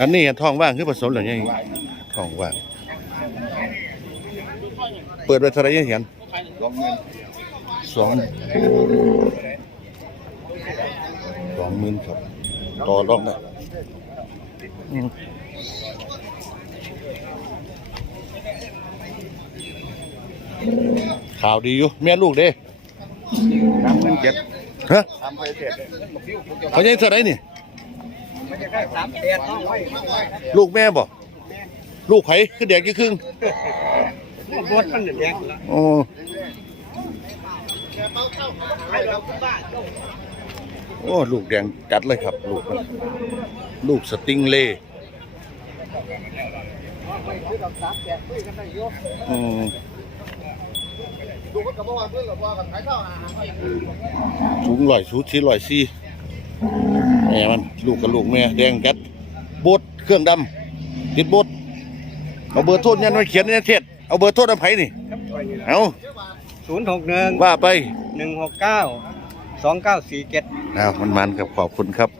อันนี้ท้องว่างคือผสมหรือยังท้องว่าง เปิดไปเท่าไหรยังเห็นสองสองหมื่นครับต่อรองได้อืมข่าวดีอยู่แม่ลูกเด้สามหมื่นเจ็ดฮะสามพันเจ็ดเขาใหญ่เท่าไหรนี่ไม่ได้ สามเจ็ดน้องไว้ลูกแม่บ่ลูกไผคือแดงกี่ครึ่งบวชมันแดงละโอ้โอ้ลูกแดงกัดเลยครับ ลูกมันลูกสติงเล่อืมสูงร้อยสูชีร้อยสี่แม่มันลูกกับลูกแม่แดงกัดบดเครื่องดำติดบดเอาเบอร์โทษยันไว้เขียนในเทศเอาเบอร์โทษอภัยนี่เอาศูนย์หกหนึ่งว่าไปหนึ่งหกเก้าสองเก้าสี่เจ็ดอ้าวมันมันครับขอบคุณครับ